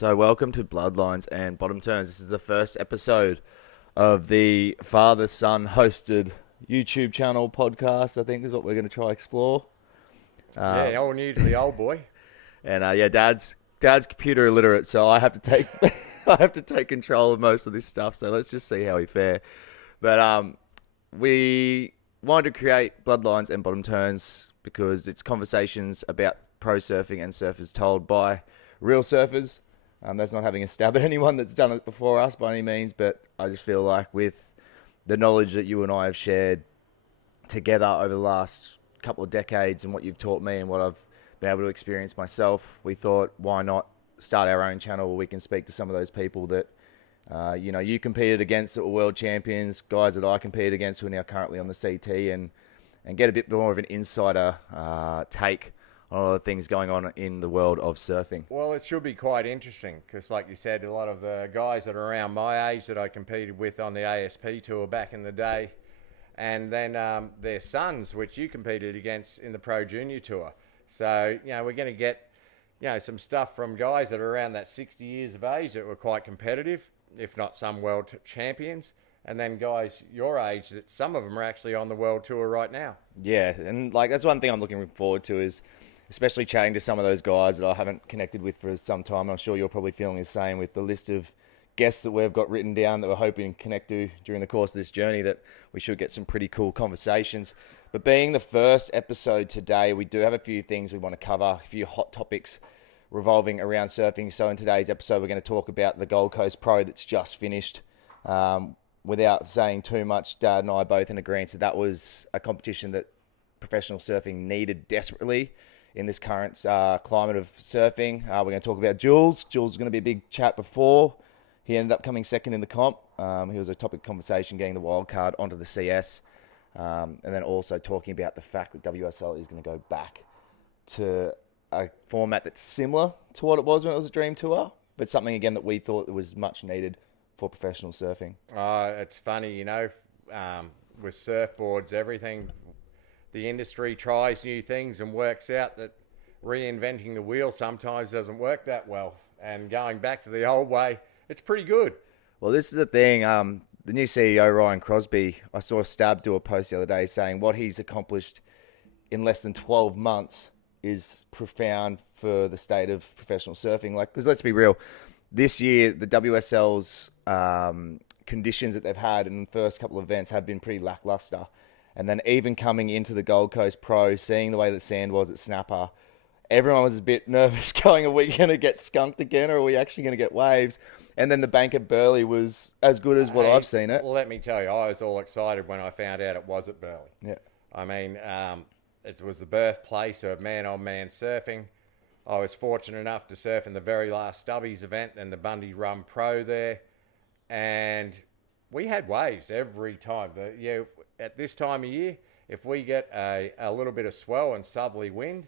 So, welcome to Bloodlines and Bottom Turns. This is the first episode of the father-son hosted YouTube channel podcast. I think is what we're going to try explore. Yeah, all new to the old boy. And yeah, Dad's computer illiterate, so I have to take I have to take control of most of this stuff. So let's just see how we fare. But we wanted to create Bloodlines and Bottom Turns because it's conversations about pro surfing and surfers told by real surfers. That's not having a stab at anyone that's done it before us by any means, but I just feel like with the knowledge that you and I have shared together over the last couple of decades and what you've taught me and what I've been able to experience myself, we thought, why not start our own channel where we can speak to some of those people that, you competed against that were world champions, guys that I competed against who are now currently on the CT, and get a bit more of an insider take on all the things going on in the world of surfing. Well, it should be quite interesting because, like you said, a lot of the guys that are around my age that I competed with on the ASP tour back in the day, and then their sons, which you competed against in the Pro Junior Tour. So, we're going to get, some stuff from guys that are around that 60 years of age that were quite competitive, if not some world champions. And then guys your age that some of them are actually on the world tour right now. Yeah, and that's one thing I'm looking forward to is especially chatting to some of those guys that I haven't connected with for some time. I'm sure you're probably feeling the same with the list of guests that we've got written down that we're hoping to connect to during the course of this journey, that we should get some pretty cool conversations. But being the first episode today, we do have a few things we want to cover, a few hot topics revolving around surfing. So in today's episode, we're going to talk about the Gold Coast Pro that's just finished. Without saying too much, Dad and I both in agreement that was a competition that professional surfing needed desperately in this current climate of surfing. We're going to talk about Jules. Jules was going to be a big chat before. He ended up coming second in the comp. He was a topic of conversation getting the wild card onto the CS. And then also talking about the fact that WSL is going to go back to a format that's similar to what it was when it was a Dream Tour, but something, again, that we thought was much needed for professional surfing. It's funny, with surfboards, everything, the industry tries new things and works out that reinventing the wheel sometimes doesn't work that well. And going back to the old way, it's pretty good. Well, this is the thing. The new CEO, Ryan Crosby, I saw Stab do a post the other day saying what he's accomplished in less than 12 months is profound for the state of professional surfing. Because let's be real, this year the WSL's conditions that they've had in the first couple of events have been pretty lackluster. And then even coming into the Gold Coast Pro, seeing the way the sand was at Snapper, everyone was a bit nervous going, are we going to get skunked again, or are we actually going to get waves? And then the bank at Burleigh was as good as what I've seen it. Well, let me tell you, I was all excited when I found out it was at Burleigh. Yeah. I mean, it was the birthplace of man-on-man surfing. I was fortunate enough to surf in the very last Stubbies event and the Bundy Rum Pro there. And we had waves every time. At this time of year, if we get a little bit of swell and southerly wind,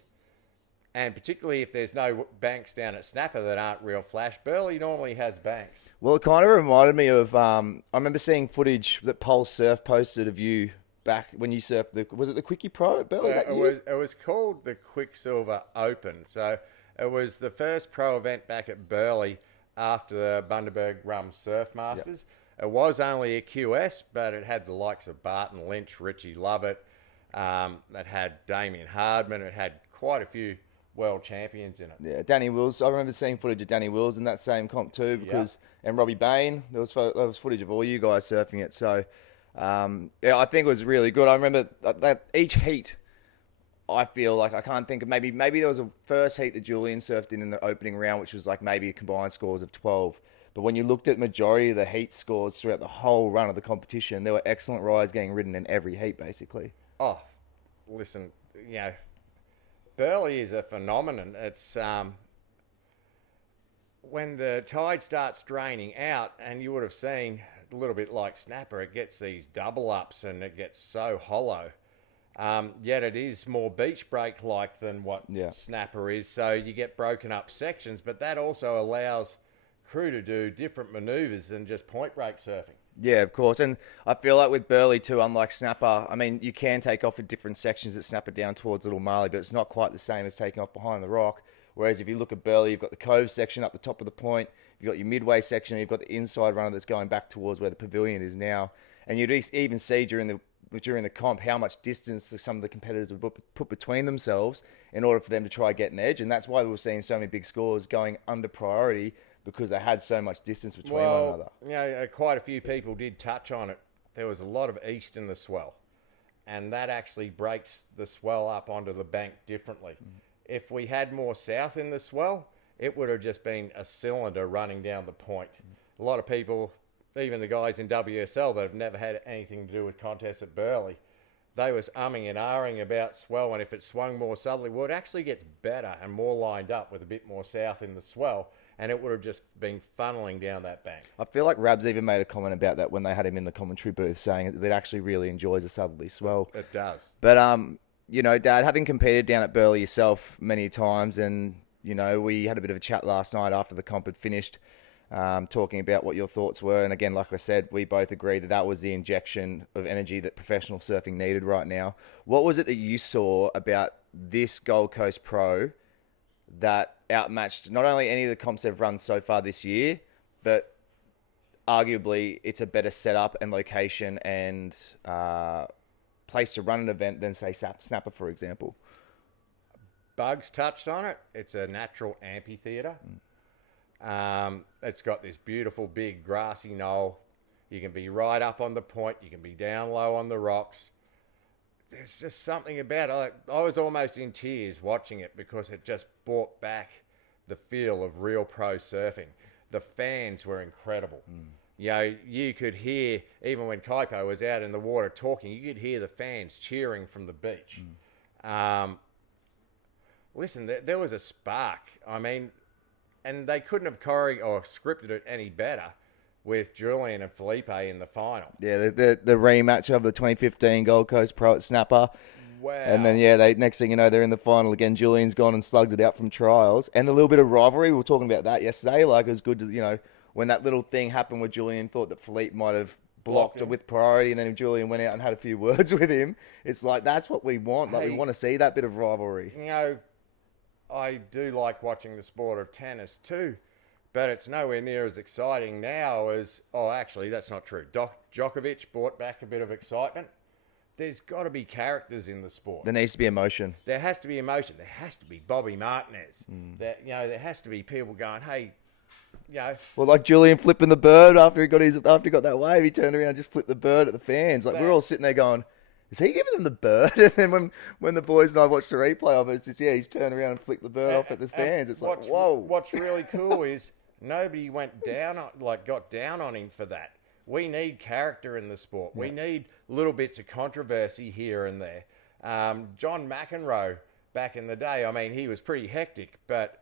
and particularly if there's no banks down at Snapper that aren't real flash, Burleigh normally has banks. Well, it kind of reminded me of, I remember seeing footage that Pulse Surf posted of you back when you surfed, was it the Quickie Pro at Burleigh that year? It was called the Quicksilver Open. So it was the first pro event back at Burleigh after the Bundaberg Rum Surf Masters. Yep. It was only a QS, but it had the likes of Barton Lynch, Richie Lovett. It had Damien Hardman. It had quite a few world champions in it. Yeah, Danny Wills. I remember seeing footage of Danny Wills in that same comp too, and Robbie Bain. There was footage of all you guys surfing it. So, I think it was really good. I remember that each heat, I feel like I can't think of maybe there was a first heat that Julian surfed in the opening round, which was like maybe a combined scores of 12. But when you looked at majority of the heat scores throughout the whole run of the competition, there were excellent rides getting ridden in every heat, basically. Oh, listen, Burleigh is a phenomenon. It's when the tide starts draining out, and you would have seen a little bit like Snapper, it gets these double ups and it gets so hollow. Yet it is more beach break like than what Snapper is, so you get broken up sections, but that also allows crew to do different maneuvers than just point break surfing. Yeah, of course. And I feel like with Burleigh too, unlike Snapper, I mean, you can take off at different sections that Snapper down towards Little Marley, but it's not quite the same as taking off behind the rock. Whereas if you look at Burleigh, you've got the cove section up the top of the point, you've got your midway section, and you've got the inside runner that's going back towards where the pavilion is now. And you'd even see during the comp how much distance some of the competitors would put between themselves in order for them to try and get an edge. And that's why we were seeing so many big scores going under priority, because they had so much distance between one another. You know, quite a few people did touch on it. There was a lot of east in the swell, and that actually breaks the swell up onto the bank differently. If we had more south in the swell, it would have just been a cylinder running down the point. A lot of people, even the guys in WSL that have never had anything to do with contests at Burleigh, they was umming and ahhing about swell, and if it swung more southerly, well, it actually gets better and more lined up with a bit more south in the swell, and it would have just been funneling down that bank. I feel like Rabs even made a comment about that when they had him in the commentary booth, saying that it actually really enjoys a southerly swell. It does. But, you know, Dad, having competed down at Burleigh yourself many times, and, you know, we had a bit of a chat last night after the comp had finished, talking about what your thoughts were. And again, like I said, we both agree that that was the injection of energy that professional surfing needed right now. What was it that you saw about this Gold Coast Pro that outmatched not only any of the comps they've run so far this year, but arguably it's a better setup and location and place to run an event than, say, Snapper, for example? Bugs touched on it. It's a natural amphitheatre. It's got this beautiful big grassy knoll. You can be right up on the point. You can be down low on the rocks. There's just something about it. I was almost in tears watching it because it just brought back the feel of real pro surfing. The fans were incredible. You know, you could hear, even when Kaipo was out in the water talking, you could hear the fans cheering from the beach. Listen, there was a spark. I mean, and they couldn't have scripted it any better with Julian and Felipe in the final. Yeah, the rematch of the 2015 Gold Coast Pro at Snapper. Wow. And then, next thing you know, they're in the final again. Julian's gone and slugged it out from trials. And the little bit of rivalry, we were talking about that yesterday. Like, it was good to, you know, when that little thing happened where Julian thought that Felipe might have blocked it with priority, and then Julian went out and had a few words with him. It's like, that's what we want. Like, we want to see that bit of rivalry. You know, I do like watching the sport of tennis too, but it's nowhere near as exciting now as, actually, that's not true. Djokovic brought back a bit of excitement. There's got to be characters in the sport. There needs to be emotion. There has to be emotion. There has to be Bobby Martinez. There has to be people going, hey, you know. Well, like Julian flipping the bird after he got that wave, he turned around and just flipped the bird at the fans. Like, we're all sitting there going, is he giving them the bird? And then when the boys and I watched the replay of it, it's just, he's turned around and flicked the bird off at the fans. It's like, whoa. What's really cool is nobody got down on him for that. We need character in the sport. We need little bits of controversy here and there. John McEnroe, back in the day, I mean, he was pretty hectic, but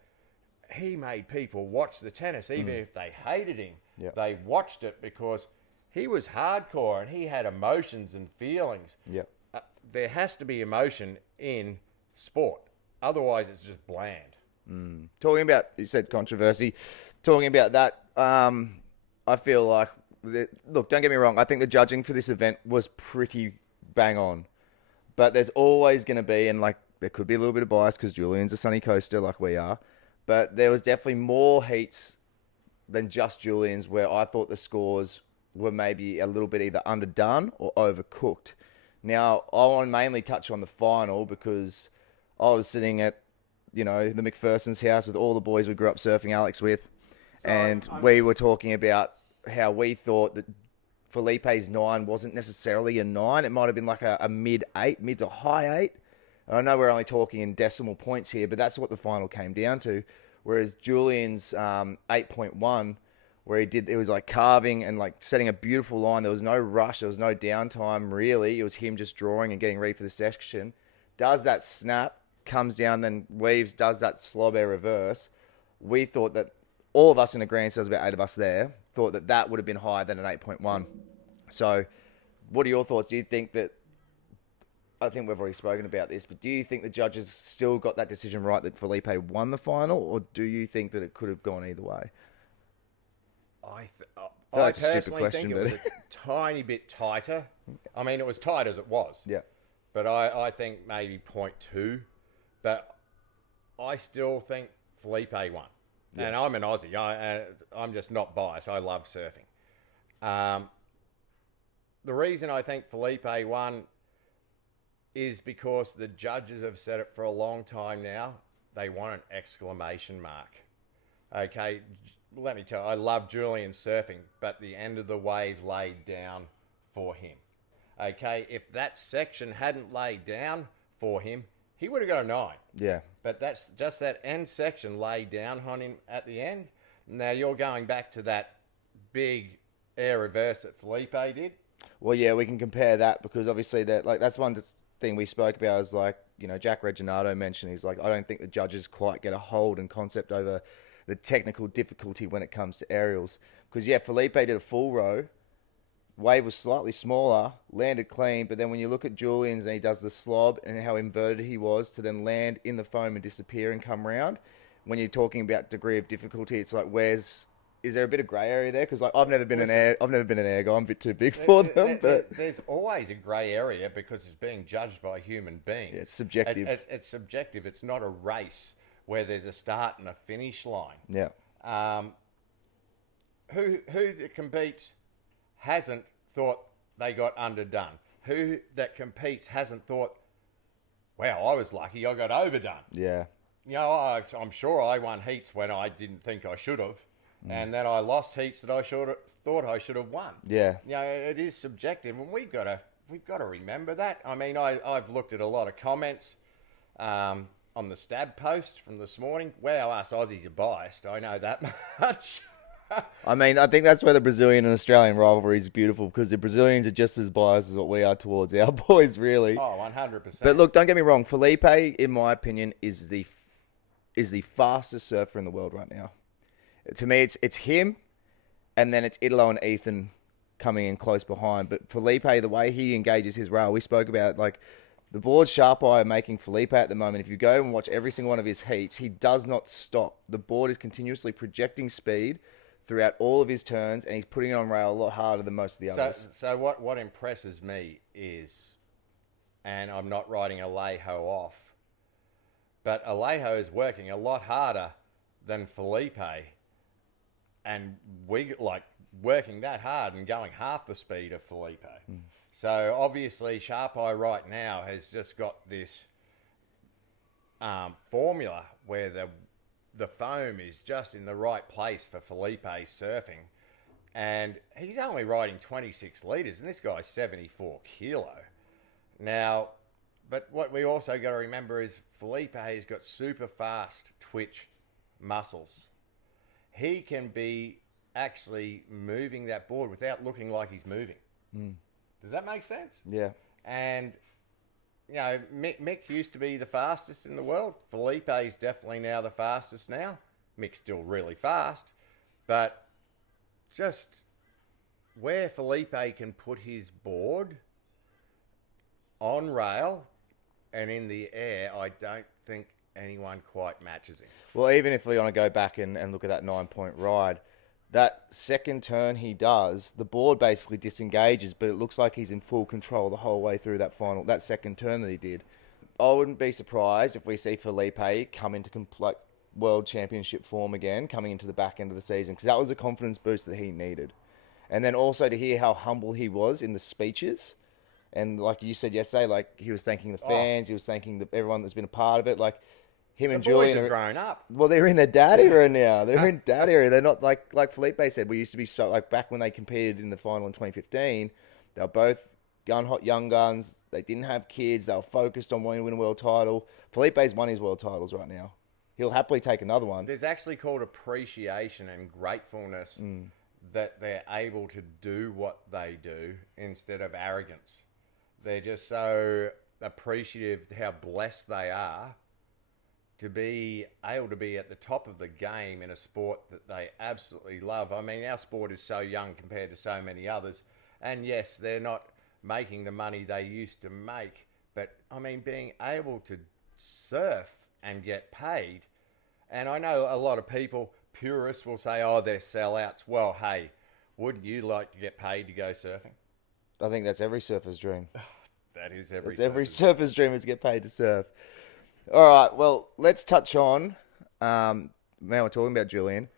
he made people watch the tennis. Even if they hated him, they watched it because he was hardcore and he had emotions and feelings. There has to be emotion in sport. Otherwise, it's just bland. Talking about, you said controversy, talking about that, I feel like, look, don't get me wrong, I think the judging for this event was pretty bang on. But there's always going to be, and like there could be a little bit of bias because Julian's a sunny coaster like we are, but there was definitely more heats than just Julian's where I thought the scores were maybe a little bit either underdone or overcooked. Now, I want to mainly touch on the final because I was sitting at, you know, the McPherson's house with all the boys we grew up surfing Alex with, we were talking about how we thought that Felipe's 9 wasn't necessarily a 9. It might have been like a mid-8, mid to high 8. I know we're only talking in decimal points here, but that's what the final came down to. Whereas Julian's 8.1, where it was like carving and like setting a beautiful line. There was no rush. There was no downtime, really. It was him just drawing and getting ready for the section. Does that snap, comes down, then weaves, does that slob air reverse. We thought that all of us in agreement, so there's about 8 of us there, thought that that would have been higher than an 8.1. So what are your thoughts? Do you think that, I think we've already spoken about this, but do you think the judges still got that decision right that Felipe won the final, or do you think that it could have gone either way? I That's a stupid personally question, think it was a tiny bit tighter. I mean, it was tight as it was. Yeah. But I think maybe 0.2. But I still think Felipe won. Yeah. And I'm an Aussie. I'm just not biased. I love surfing. The reason I think Felipe won is because the judges have said it for a long time now. They want an exclamation mark. Okay, let me tell you, I love Julian surfing, but the end of the wave laid down for him. Okay, if that section hadn't laid down for him, he would have got a 9. Yeah. But that's just that end section laid down on him at the end. Now you're going back to that big air reverse that Felipe did. Well, yeah, we can compare that because obviously that's one thing we spoke about is Jack Reginato mentioned. He's like, I don't think the judges quite get a hold and concept over the technical difficulty when it comes to aerials. Because, yeah, Felipe did a full row. Wave was slightly smaller, landed clean, but then when you look at Julian's and he does the slob and how inverted he was to then land in the foam and disappear and come round, when you're talking about degree of difficulty, it's like, is there a bit of grey area there? Because I've never been an air guy. I'm a bit too big for them. But there's always a grey area because it's being judged by human beings. Yeah, it's subjective. It's subjective. It's not a race where there's a start and a finish line. Yeah. Who that competes hasn't thought they got underdone? Who that competes hasn't thought, wow, I was lucky, I got overdone. Yeah. I'm sure I won heats when I didn't think I should have. And then I lost heats that I thought I should have won. Yeah. It is subjective, and we've got to remember that. I mean, I've looked at a lot of comments on the stab post from this morning. Wow, us Aussies are biased. I know that much. I mean, I think that's where the Brazilian and Australian rivalry is beautiful because the Brazilians are just as biased as what we are towards our boys, really. Oh, 100%. But look, don't get me wrong. Felipe, in my opinion, is the fastest surfer in the world right now. To me, it's him, and then it's Italo and Ethan coming in close behind. But Felipe, the way he engages his rail, we spoke about, the board sharp eye are making Felipe at the moment. If you go and watch every single one of his heats, he does not stop. The board is continuously projecting speed throughout all of his turns, and he's putting it on rail a lot harder than most of the others. So what impresses me is, and I'm not writing Alejo off, but Alejo is working a lot harder than Felipe. And we working that hard and going half the speed of Felipe. So obviously Sharp Eye right now has just got this formula where the foam is just in the right place for Felipe surfing. And he's only riding 26 litres and this guy's 74 kilo. Now, but what we also got to remember is Felipe has got super fast twitch muscles. He can be actually moving that board without looking like he's moving. Does that make sense? Yeah. And, Mick used to be the fastest in the world. Felipe's definitely now the fastest now. Mick's still really fast. But just where Felipe can put his board on rail and in the air, I don't think anyone quite matches him. Well, even if we want to go back and look at that 9-point ride, that second turn he does, the board basically disengages, but it looks like he's in full control the whole way through that second turn that he did. I wouldn't be surprised if we see Felipe come into world championship form again, coming into the back end of the season, because that was a confidence boost that he needed. And then also to hear how humble he was in the speeches. And like you said yesterday, he was thanking the fans, he was thanking everyone that's been a part of it. Him and Julian have grown up. Well, they're in their dad era now. They're in dad era. They're not like Felipe said. We used to be so back when they competed in the final in 2015. They were both gun hot young guns. They didn't have kids. They were focused on wanting to win a world title. Felipe's won his world titles right now. He'll happily take another one. There's actually called appreciation and gratefulness that they're able to do what they do instead of arrogance. They're just so appreciative how blessed they are to be able to be at the top of the game in a sport that they absolutely love. I mean, our sport is so young compared to so many others. And yes, they're not making the money they used to make. But, I mean, being able to surf and get paid. And I know a lot of people, purists, will say, oh, they're sellouts. Well, hey, wouldn't you like to get paid to go surfing? I think that's every surfer's dream. That is every surfer's dream is to get paid to surf. All right, well, let's touch on Man, we're talking about Julian.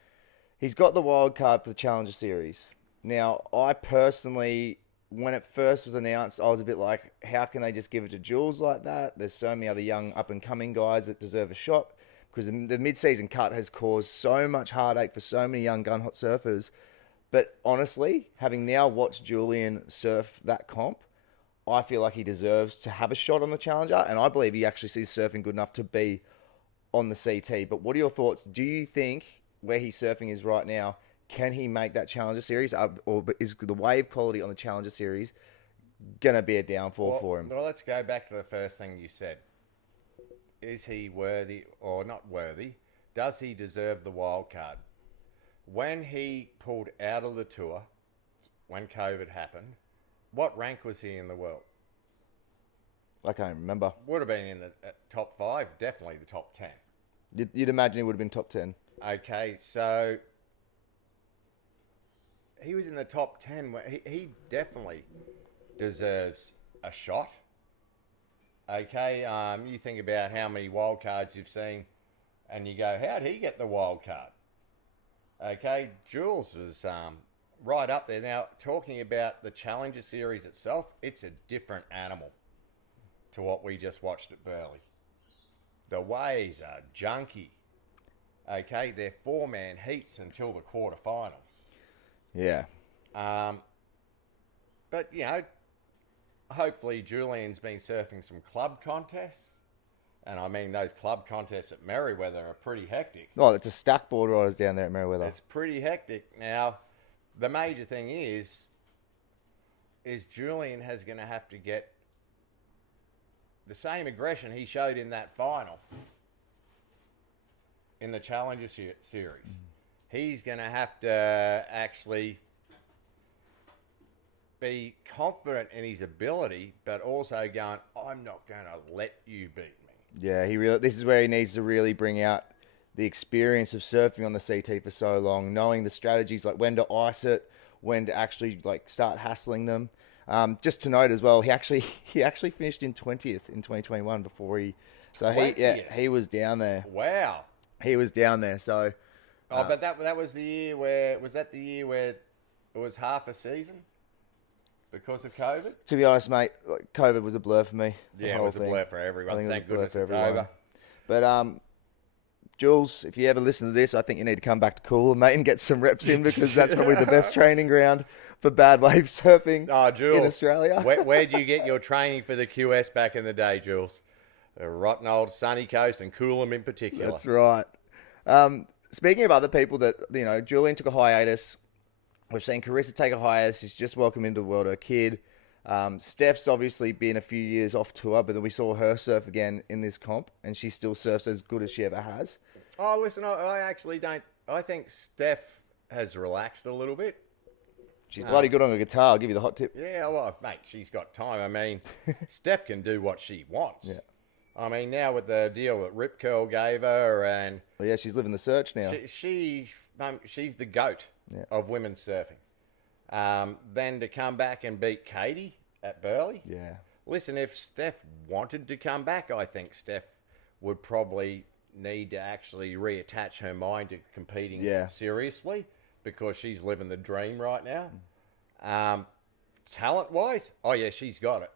He's got the wild card for the Challenger Series. Now, I personally, when it first was announced, I was a bit like, how can they just give it to Jules like that? There's so many other young up-and-coming guys that deserve a shot because the mid-season cut has caused so much heartache for so many young gun-hot surfers. But honestly, having now watched Julian surf that comp, I feel like he deserves to have a shot on the Challenger, and I believe he actually sees surfing good enough to be on the CT. But what are your thoughts? Do you think where he's surfing is right now, can he make that Challenger Series? Or is the wave quality on the Challenger Series going to be a downfall for him? Well, let's go back to the first thing you said. Is he worthy or not worthy? Does he deserve the wild card? When he pulled out of the tour, when COVID happened, what rank was he in the world? I can't remember. Would have been in the top 5, definitely the top 10. You'd imagine he would have been top 10. Okay, so he was in the top 10. He definitely deserves a shot. Okay, you think about how many wild cards you've seen, and you go, how'd he get the wild card? Okay, Jules was right up there. Now, talking about the Challenger Series itself, it's a different animal to what we just watched at Burleigh. The waves are junky. Okay, they're 4-man heats until the quarterfinals. Yeah. But, you know, hopefully Julian's been surfing some club contests. And I mean, those club contests at Merriweather are pretty hectic. Oh, it's a stack board riders down there at Merriweather. It's pretty hectic. Now, the major thing is Julian has going to have to get the same aggression he showed in that final in the Challenger Series. He's going to have to actually be confident in his ability, but also going, I'm not going to let you beat me. Yeah, this is where he needs to really bring out the experience of surfing on the CT for so long, knowing the strategies, like when to ice it, when to actually like start hassling them. Just to note as well, he actually finished in 20th in 2021 before he was down there. Wow. He was down there, so but that was the year where it was half a season because of COVID? To be honest, mate, like, COVID was a blur for me. Yeah, it was a blur for everyone. Thank goodness it's over. But Jules, if you ever listen to this, I think you need to come back to Cooler, mate, and get some reps in because that's probably the best training ground for bad wave surfing in Australia. Where'd you get your training for the QS back in the day, Jules? The rotten old sunny coast and Coolum in particular. That's right. Speaking of other people that, you know, Julian took a hiatus. We've seen Carissa take a hiatus. She's just welcomed into the world her kid. Steph's obviously been a few years off tour, but then we saw her surf again in this comp, and she still surfs as good as she ever has. Oh, listen, I actually don't. I think Steph has relaxed a little bit. She's bloody good on a guitar. I'll give you the hot tip. Yeah, well, mate, she's got time. I mean, Steph can do what she wants. Yeah. I mean, now with the deal that Rip Curl gave her, and well, yeah, she's living the search now. She's the goat of women's surfing. Then to come back and beat Katie at Burleigh. Yeah. Listen, if Steph wanted to come back, I think Steph would probably need to actually reattach her mind to competing seriously because she's living the dream right now. Talent-wise, oh yeah, she's got it.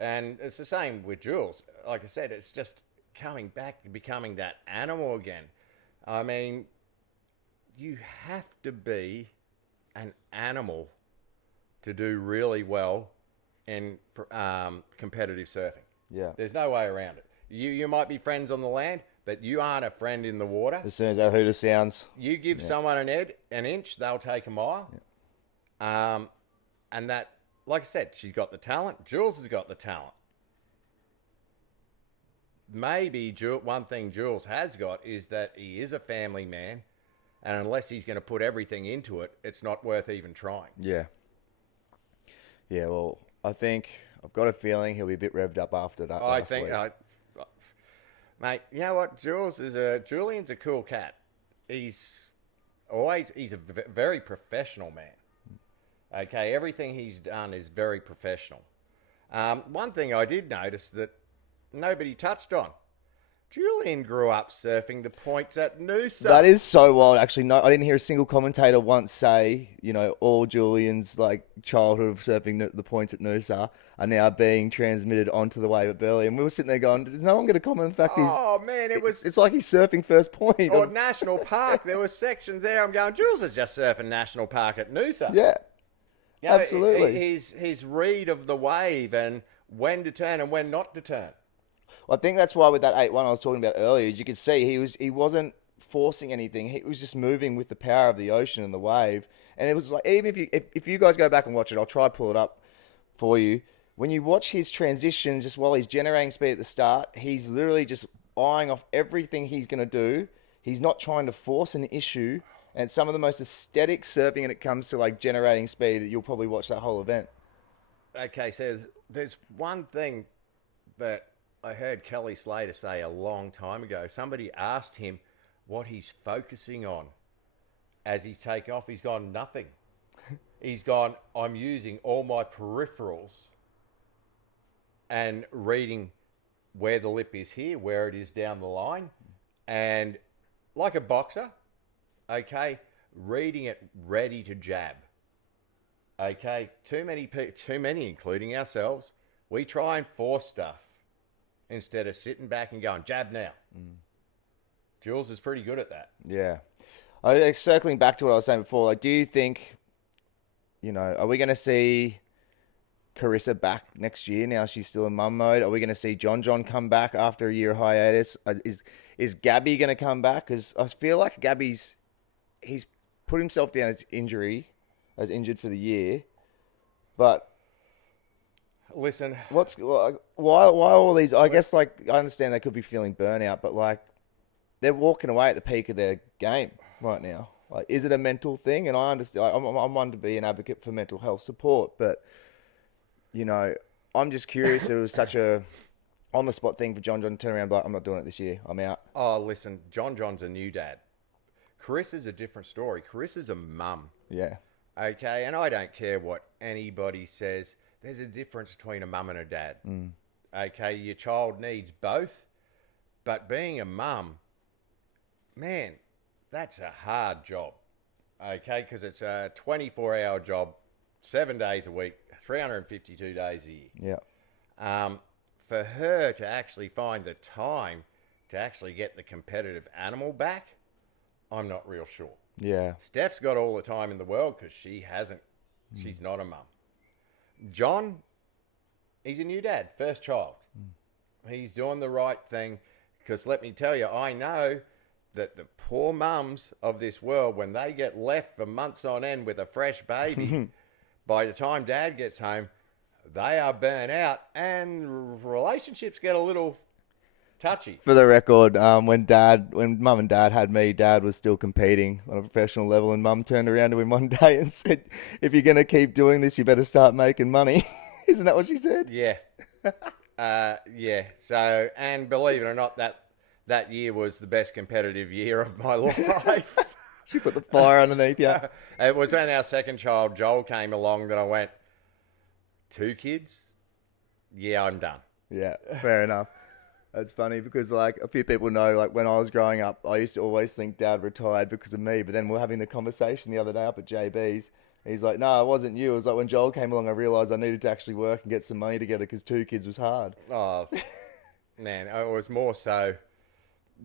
And it's the same with Jules. Like I said, it's just coming back to becoming that animal again. I mean, you have to be an animal to do really well in competitive surfing. Yeah. There's no way around it. You might be friends on the land, but you aren't a friend in the water. As soon as that hooter sounds. You give someone an inch, they'll take a mile. Yeah. And that, like I said, she's got the talent. Jules has got the talent. Maybe one thing Jules has got is that he is a family man, and unless he's going to put everything into it, it's not worth even trying. Yeah. Yeah, well, I think I've got a feeling he'll be a bit revved up after that. Mate, you know what? Julian's a cool cat. He's a very professional man. Okay, everything he's done is very professional. One thing I did notice that nobody touched on. Julian grew up surfing the points at Noosa. That is so wild. Actually, no, I didn't hear a single commentator once say, you know, all Julian's like childhood of surfing the points at Noosa are now being transmitted onto the wave at Burleigh. And we were sitting there going, "Is no one going to comment on the fact Oh man, it was. it's like he's surfing first point." Or National Park. There were sections there. I'm going. Jules is just surfing National Park at Noosa. Yeah, You know, absolutely. His read of the wave and when to turn and when not to turn. I think that's why with that 8-1 I was talking about earlier, as you could see, he wasn't forcing anything. He was just moving with the power of the ocean and the wave. And it was like, even if you guys go back and watch it, I'll try to pull it up for you. When you watch his transition, just while he's generating speed at the start, he's literally just eyeing off everything he's going to do. He's not trying to force an issue. And it's some of the most aesthetic surfing when it comes to like generating speed that you'll probably watch that whole event. Okay, so there's one thing that I heard Kelly Slater say a long time ago. Somebody asked him what he's focusing on as he's taking off. He's gone, nothing. He's gone, I'm using all my peripherals and reading where the lip is here, where it is down the line. And like a boxer, okay, reading it ready to jab. Okay, too many, including ourselves, we try and force stuff instead of sitting back and going, jab now. Jules is pretty good at that. Yeah. Circling back to what I was saying before, like, do you think, you know, are we going to see Carissa back next year now she's still in mum mode? Are we going to see John come back after a year hiatus? Is Gabby going to come back? Because I feel like he's put himself down as injured for the year. But listen, why all these? I guess like I understand they could be feeling burnout, but like they're walking away at the peak of their game right now. Like, is it a mental thing? And I understand. I'm one to be an advocate for mental health support, but you know, I'm just curious. It was such a on the spot thing for John to turn around and be like, I'm not doing it this year. I'm out. Oh, listen, John's a new dad. Carissa's a different story. Carissa's a mum. Yeah. Okay, and I don't care what anybody says. There's a difference between a mum and a dad. Okay, your child needs both, but being a mum, man, that's a hard job. Okay, because it's a 24-hour job, 7 days a week, 352 days a year. Yeah. For her to actually find the time to actually get the competitive animal back, I'm not real sure. Yeah. Steph's got all the time in the world because she hasn't. She's not a mum. John, he's a new dad, first child. He's doing the right thing because let me tell you, I know that the poor mums of this world, when they get left for months on end with a fresh baby, by the time dad gets home, they are burnt out and relationships get a little touchy. For the record, when mum and dad had me, dad was still competing on a professional level, and mum turned around to him one day and said, "If you're going to keep doing this, you better start making money." Isn't that what she said? Yeah. Yeah. So, and believe it or not, that year was the best competitive year of my life. She put the fire underneath you. It was when our second child, Joel, came along that I went, 2 kids? Yeah, I'm done. Yeah, fair enough. That's funny because like a few people know, like when I was growing up, I used to always think dad retired because of me. But then we're having the conversation the other day up at JB's. He's like, "No, it wasn't you. It was like when Joel came along, I realised I needed to actually work and get some money together because 2 kids was hard." Oh, man, it was more so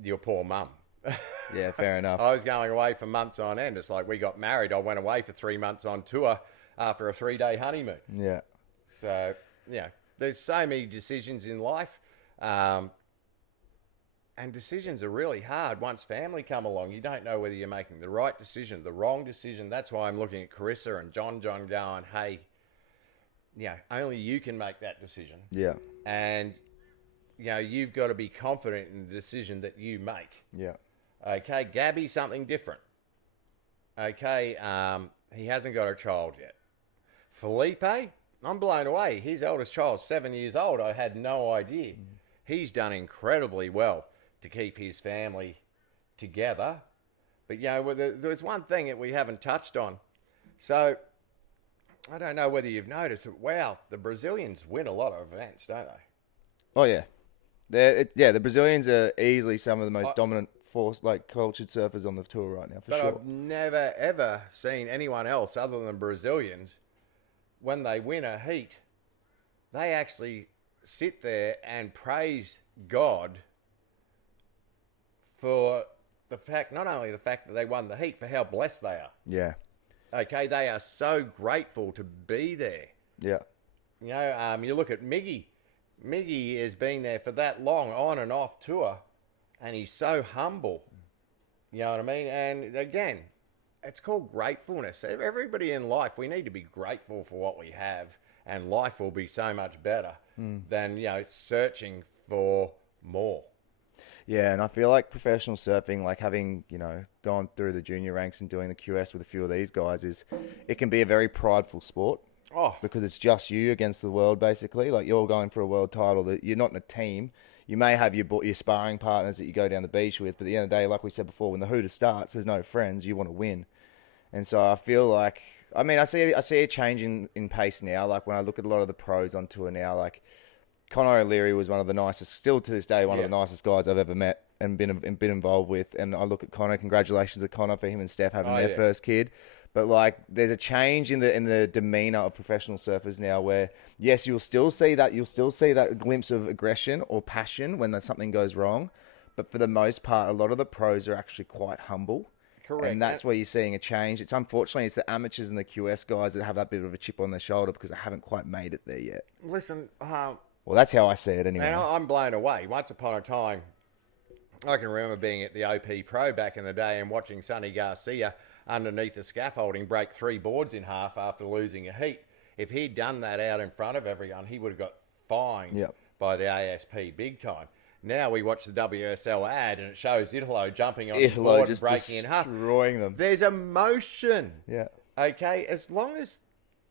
your poor mum. Yeah, fair enough. I was going away for months on end. It's like we got married. I went away for 3 months on tour after a 3-day honeymoon. Yeah. So, yeah, there's so many decisions in life. And decisions are really hard. Once family come along, you don't know whether you're making the right decision, the wrong decision. That's why I'm looking at Carissa and John going, hey, only you can make that decision. Yeah. And, you've got to be confident in the decision that you make. Yeah. Okay, Gabby, something different. Okay, he hasn't got a child yet. Felipe, I'm blown away. His eldest child's 7 years old. I had no idea. He's done incredibly well to keep his family together. But, there's one thing that we haven't touched on. So, I don't know whether you've noticed, wow, the Brazilians win a lot of events, don't they? Oh, yeah. The Brazilians are easily some of the most dominant cultured surfers on the tour right now, for But sure. I've never, ever seen anyone else other than Brazilians, when they win a heat, they actually sit there and praise God for the fact, not only the fact that they won the heat, for how blessed they are. Yeah. Okay, they are so grateful to be there. Yeah. You know, you look at Miggy. Miggy has been there for that long, on and off tour, and he's so humble. You know what I mean? And again, it's called gratefulness. Everybody in life, we need to be grateful for what we have, and life will be so much better than, searching for more. Yeah, and I feel like professional surfing, like having, gone through the junior ranks and doing the QS with a few of these guys, it can be a very prideful sport. Oh, Because it's just you against the world, basically. Like, you're going for a world title. That you're not in a team. You may have your sparring partners that you go down the beach with, but at the end of the day, like we said before, when the hooter starts, there's no friends. You want to win. And so I feel like, I see a change in pace now. Like, when I look at a lot of the pros on tour now, like Conor O'Leary was one of the nicest, still to this day, one of the nicest guys I've ever met and been involved with. And I look at Conor. Congratulations to Conor for him and Steph having their first kid. But like, there's a change in the demeanor of professional surfers now, where yes, you'll still see that glimpse of aggression or passion when something goes wrong, but for the most part, a lot of the pros are actually quite humble. correct. And that's where you're seeing a change. It's the amateurs and the QS guys that have that bit of a chip on their shoulder because they haven't quite made it there yet. Listen, Well, that's how I see it anyway. and I'm blown away. Once upon a time, I can remember being at the OP Pro back in the day and watching Sonny Garcia underneath the scaffolding break 3 boards in half after losing a heat. If he'd done that out in front of everyone, he would have got fined by the ASP big time. Now we watch the WSL ad and it shows Italo jumping on his board and breaking in half. Destroying them. There's emotion. Yeah. Okay, as long as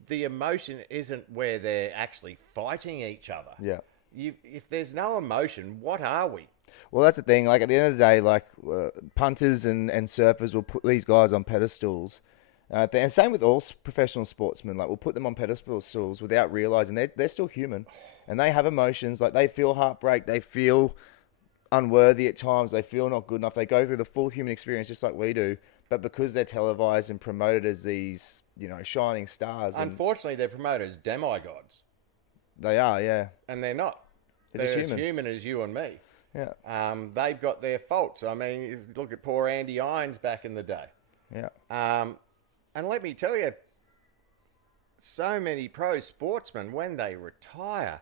the emotion isn't where they're actually fighting each other. Yeah. If there's no emotion, what are we? Well, that's the thing. Like, at the end of the day, like, punters and surfers will put these guys on pedestals. And same with all professional sportsmen. Like, we'll put them on pedestals without realizing they're still human. And they have emotions. Like, they feel heartbreak. They feel unworthy at times. They feel not good enough. They go through the full human experience just like we do. But because they're televised and promoted as these, shining stars. Unfortunately, they're promoted as demigods. They are, yeah. And they're not. They're just as human as you and me. Yeah. They've got their faults. I mean, you look at poor Andy Irons back in the day. Yeah. And let me tell you, so many pro sportsmen, when they retire,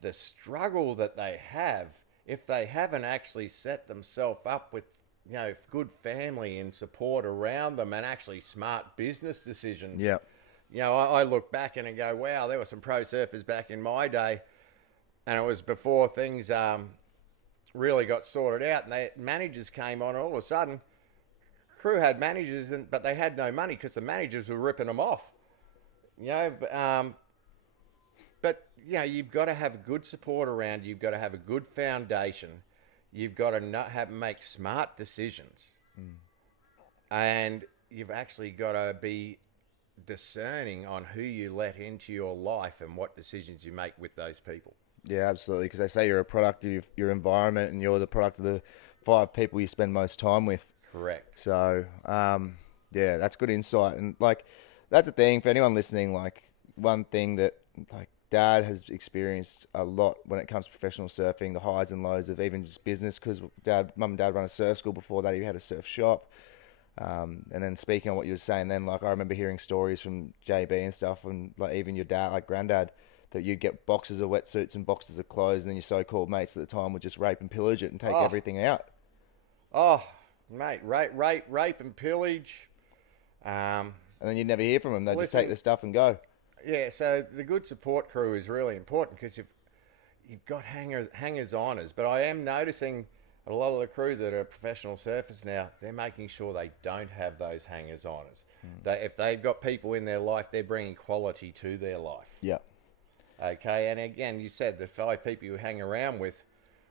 the struggle that they have, if they haven't actually set themselves up with, good family and support around them and actually smart business decisions. Yeah. I look back and I go, wow, there were some pro surfers back in my day, and it was before things really got sorted out, and managers came on, and all of a sudden, crew had managers, but they had no money because the managers were ripping them off. But you've got to have good support around you. You've got to have a good foundation. You've got to make smart decisions, and you've actually got to be discerning on who you let into your life and what decisions you make with those people. Yeah, absolutely. Because they say you're a product of your environment, and you're the product of the 5 people you spend most time with. Correct. So, yeah, that's good insight. And like, that's the thing for anyone listening. Like, one thing that like Dad has experienced a lot when it comes to professional surfing, the highs and lows of even just business. Because Mum and Dad run a surf school. Before that, he had a surf shop. And then speaking on what you were saying, then like I remember hearing stories from JB and stuff, and like even your dad, like Granddad, that you'd get boxes of wetsuits and boxes of clothes, and then your so-called mates at the time would just rape and pillage it and take everything out. Oh, mate, rape and pillage. And then you'd never hear from them. They'd just take the stuff and go. Yeah, so the good support crew is really important because you've got hangers-oners. But I am noticing a lot of the crew that are professional surfers now, they're making sure they don't have those hangers-oners. If they've got people in their life, they're bringing quality to their life. Yeah. Okay, and again, you said the 5 people you hang around with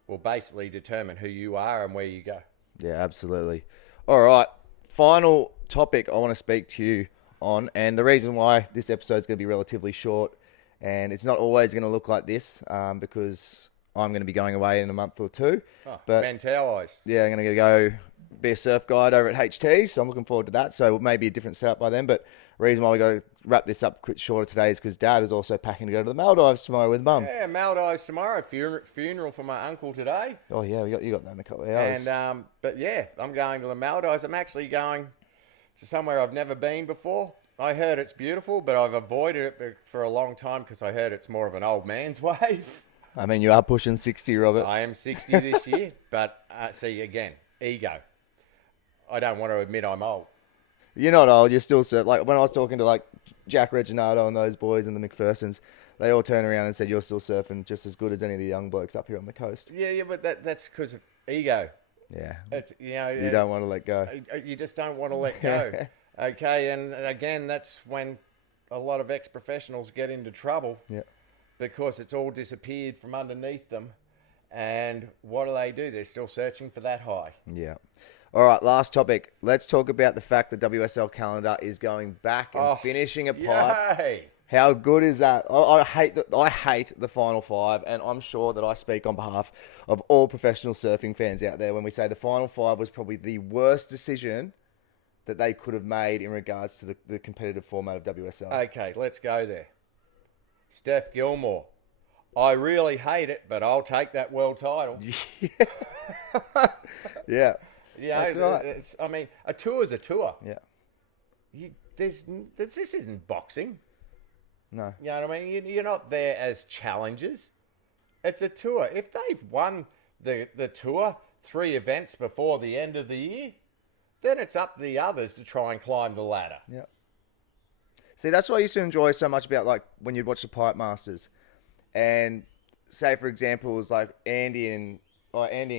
will basically determine who you are and where you go. Yeah, absolutely. All right, final topic I want to speak to you on, and the reason why this episode is going to be relatively short, and it's not always going to look like this, because I'm going to be going away in a month or two. Oh, But Mentalize. yeah, I'm going to go be a surf guide over at HT, so I'm looking forward to that. So maybe a different setup by then. But the reason why we got to wrap this up quick shorter today is because Dad is also packing to go to the Maldives tomorrow with Mum. Yeah, Maldives tomorrow. Funeral for my uncle today. Oh yeah, you got that in a couple of hours. And but yeah, I'm going to the Maldives. I'm actually going to somewhere I've never been before. I heard it's beautiful, but I've avoided it for a long time because I heard it's more of an old man's wave. I mean, you are pushing 60, Robert. I am 60 this year, but see, again, ego. I don't want to admit I'm old. You're not old. You're still like when I was talking to like Jack Reginado and those boys and the McPhersons, they all turned around and said you're still surfing just as good as any of the young blokes up here on the coast. Yeah, but that's because of ego. Yeah. It's, you don't want to let go. You just don't want to let go. Okay, and again, that's when a lot of ex-professionals get into trouble. Yeah. Because it's all disappeared from underneath them. And what do? They're still searching for that high. Yeah. All right, last topic. Let's talk about the fact that WSL calendar is going back and finishing a pipe. Yay. How good is that? I hate the Final Five, and I'm sure that I speak on behalf of all professional surfing fans out there when we say the Final Five was probably the worst decision that they could have made in regards to the competitive format of WSL. Okay, let's go there. Steph Gilmore. I really hate it, but I'll take that world title. Yeah. Yeah, that's right. I mean, a tour is a tour. Yeah. This isn't boxing. No. You know what I mean? You're not there as challengers. It's a tour. If they've won the tour 3 events before the end of the year, then it's up to the others to try and climb the ladder. Yeah. See, that's what I used to enjoy so much about like when you'd watch the Pipe Masters, and say for example it was like Andy and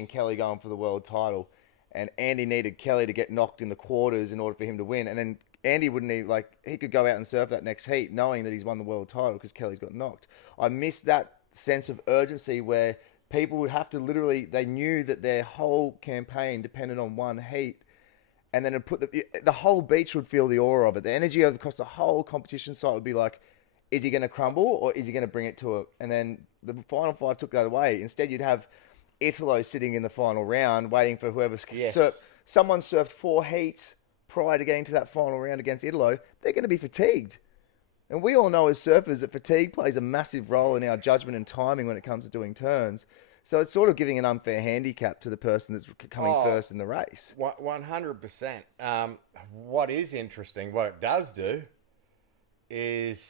Kelly going for the world title, and Andy needed Kelly to get knocked in the quarters in order for him to win, and then Andy wouldn't need, like, he could go out and surf that next heat knowing that he's won the world title because Kelly's got knocked. I miss that sense of urgency where people would have to literally, they knew that their whole campaign depended on one heat, and then it put the whole beach would feel the aura of it. The energy across the whole competition site would be like, is he going to crumble or is he going to bring it to it? And then the Final Five took that away. Instead, you'd have Italo sitting in the final round waiting for whoever's surfed. Someone surfed 4 heats prior to getting to that final round against Italo. They're going to be fatigued. And we all know as surfers that fatigue plays a massive role in our judgment and timing when it comes to doing turns. So it's sort of giving an unfair handicap to the person that's coming first in the race. 100%. What is interesting, what it does do, is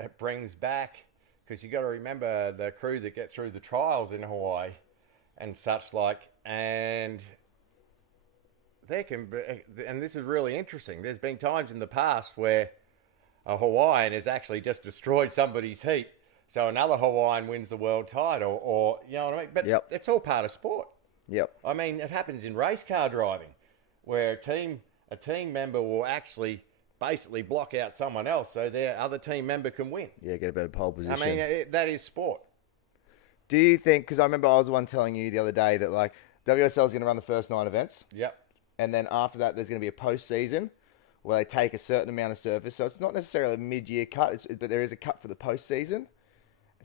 it brings back, because you got to remember the crew that get through the trials in Hawaii and such like, and there can be, and this is really interesting. There's been times in the past where a Hawaiian has actually just destroyed somebody's heat. So another Hawaiian wins the world title, or, you know what I mean? But it's all part of sport. Yep. I mean, it happens in race car driving, where a team member will actually basically block out someone else so their other team member can win. Yeah, get a better pole position. I mean, that is sport. Do you think, because I remember I was the one telling you the other day that, like, WSL is going to run the first 9 events. Yep. And then after that, there's going to be a post-season where they take a certain amount of surface. So it's not necessarily a mid-year cut, but there is a cut for the post-season.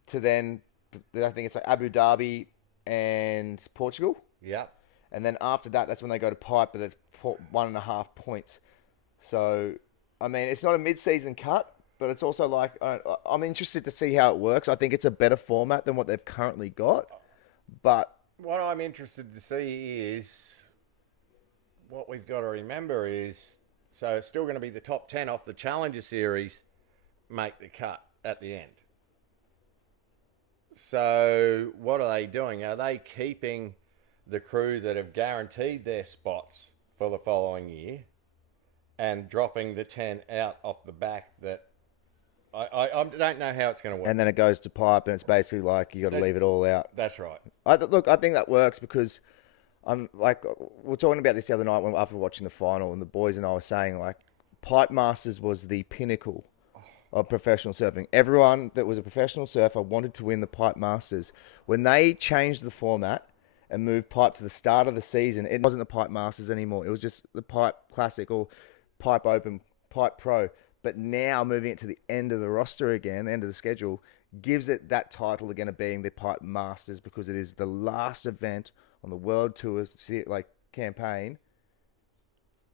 To then I think it's like Abu Dhabi and Portugal. Yeah. And then after that, that's when they go to pipe, but that's 1.5 points. So, I mean, it's not a mid-season cut, but it's also like, I'm interested to see how it works. I think it's a better format than what they've currently got. But what I'm interested to see is, what we've got to remember is, so it's still going to be the top 10 off the Challenger Series make the cut at the end. So what are they doing? Are they keeping the crew that have guaranteed their spots for the following year and dropping the 10 out off the back that I don't know how it's going to work. And then it goes to pipe and it's basically like you got to leave it all out. That's right. Look, I think that works because I'm like, we were talking about this the other night after watching the final, and the boys and I were saying, like, Pipe Masters was the pinnacle of professional surfing. Everyone that was a professional surfer wanted to win the Pipe Masters. When they changed the format and moved pipe to the start of the season, it wasn't the Pipe Masters anymore. It was just the Pipe Classic or Pipe Open, Pipe Pro. But now moving it to the end of the roster again, the end of the schedule, gives it that title again of being the Pipe Masters because it is the last event on the World Tour campaign,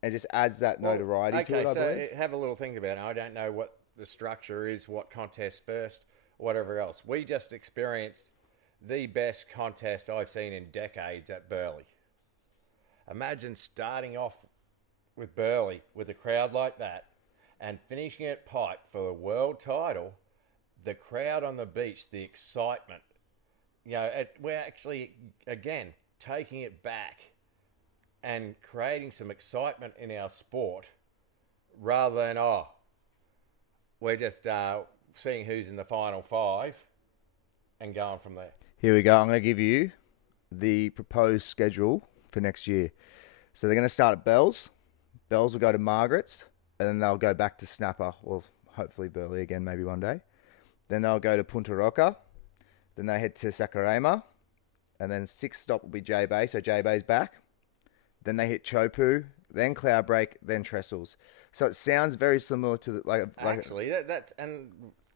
and just adds that notoriety to it, I believe. Okay, so have a little think about it. I don't know what the structure is, what contest first, whatever else. We just experienced the best contest I've seen in decades at Burleigh. Imagine starting off with Burleigh with a crowd like that and finishing at Pipe for a world title. The crowd on the beach, the excitement. We're actually, again, taking it back and creating some excitement in our sport rather than, we're just seeing who's in the final five and going from there. Here we go. I'm going to give you the proposed schedule for next year. So they're going to start at Bells. Bells will go to Margaret's, and then they'll go back to Snapper, or hopefully Burleigh again, maybe one day. Then they'll go to Punta Roca. Then they head to Saquarema. And then 6th stop will be J Bay, so J Bay's back. Then they hit Chopu, then Cloudbreak, then Trestles. So it sounds very similar to actually, and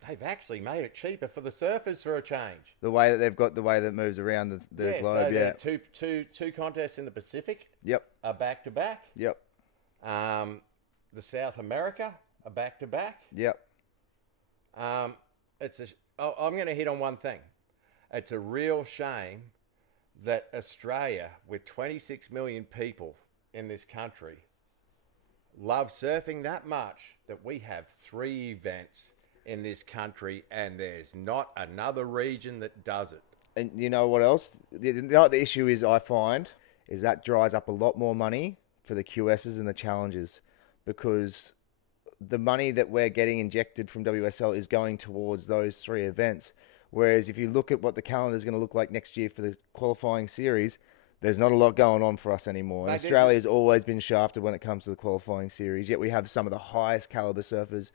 they've actually made it cheaper for the surfers for a change. The way that they've got the way that moves around the globe. So two contests in the Pacific. Yep. Are back to back. Yep. The South America are back to back. Yep. I'm going to hit on one thing. It's a real shame that Australia, with 26 million people in this country, love surfing that much that we have 3 events in this country and there's not another region that does it. And you know what else? The issue is, I find, is that dries up a lot more money for the QSs and the challengers, because the money that we're getting injected from WSL is going towards those 3 events. Whereas if you look at what the calendar is going to look like next year for the qualifying series, there's not a lot going on for us anymore. And Australia has always been shafted when it comes to the qualifying series, yet we have some of the highest caliber surfers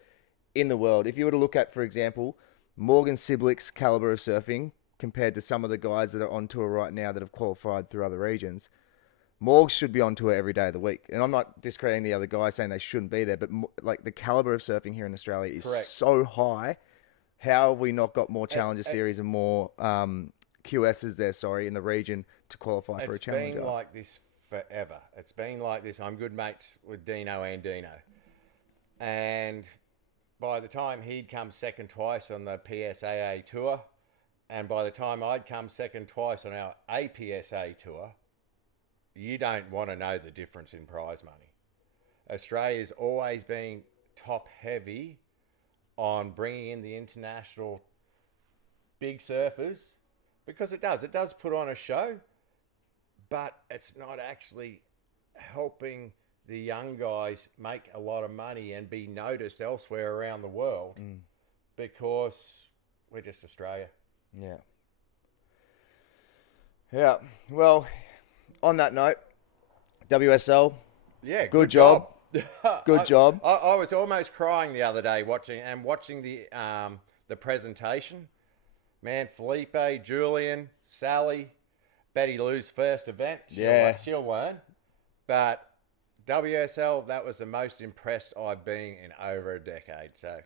in the world. If you were to look at, for example, Morgan Siblick's caliber of surfing compared to some of the guys that are on tour right now that have qualified through other regions, Morgs should be on tour every day of the week. And I'm not discrediting the other guys saying they shouldn't be there, but the caliber of surfing here in Australia is so high. How have we not got more Challenger Series and more QSs there, in the region to qualify for a Challenger? It's been like this forever. It's been like this. I'm good mates with Dino Andino. And by the time he'd come second twice on the PSAA tour, and by the time I'd come second twice on our APSA tour, you don't want to know the difference in prize money. Australia's always been top heavy on bringing in the international big surfers, because it does put on a show, but it's not actually helping the young guys make a lot of money and be noticed elsewhere around the world, because we're just Australia. Yeah. Well, on that note, WSL, good job. Good job. I was almost crying the other day watching the presentation. Man, Felipe, Julian, Sally, Betty Lou's first event. She'll learn. But WSL, that was the most impressed I've been in over a decade. So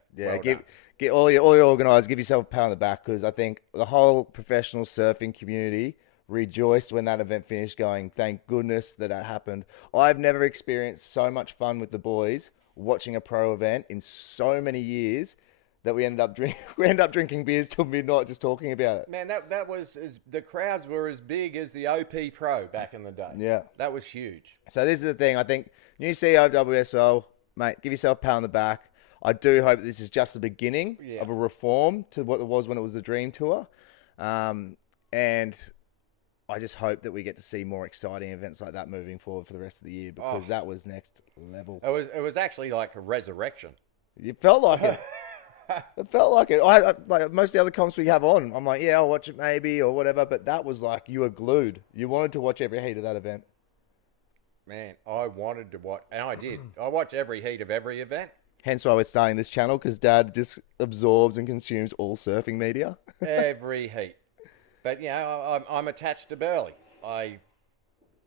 get all your organisers, give yourself a pat on the back, because I think the whole professional surfing community rejoiced when that event finished, going, thank goodness that happened. I've never experienced so much fun with the boys watching a pro event in so many years that we ended up drinking beers till midnight just talking about it. Man, that was the crowds were as big as the OP Pro back in the day. Yeah, that was huge. So this is the thing. I think new CEO of WSL, mate, give yourself a pat on the back. I do hope this is just the beginning of a reform to what it was when it was the Dream Tour, and I just hope that we get to see more exciting events like that moving forward for the rest of the year, because that was next level. It was actually like a resurrection. It felt like it. It felt like it. I like most of the other comps we have on, I'm like, I'll watch it maybe or whatever, but that was like, you were glued. You wanted to watch every heat of that event. Man, I wanted to watch, and I did. I watch every heat of every event. Hence why we're starting this channel, because Dad just absorbs and consumes all surfing media. Every heat. But, I'm attached to Burleigh.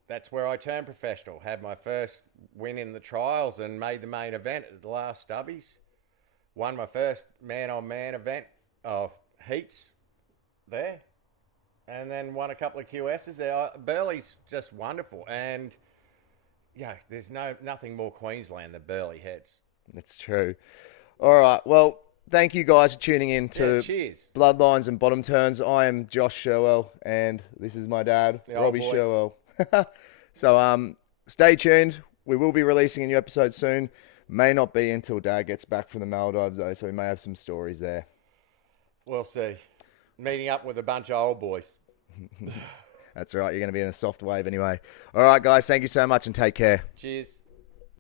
That's where I turned professional. Had my first win in the trials and made the main event at the last Stubbies. Won my first man-on-man event. heats there, and then won a couple of QSs there. Burleigh's just wonderful, and yeah, there's nothing more Queensland than Burleigh heads. That's true. All right. Well, thank you guys for tuning in to cheers. Bloodlines and Bottom Turns. I am Josh Sherwell, and this is my dad, Robbie Sherwell. So stay tuned. We will be releasing a new episode soon. May not be until Dad gets back from the Maldives, though, so we may have some stories there. We'll see. Meeting up with a bunch of old boys. That's right. You're going to be in a soft wave anyway. All right, guys. Thank you so much and take care. Cheers.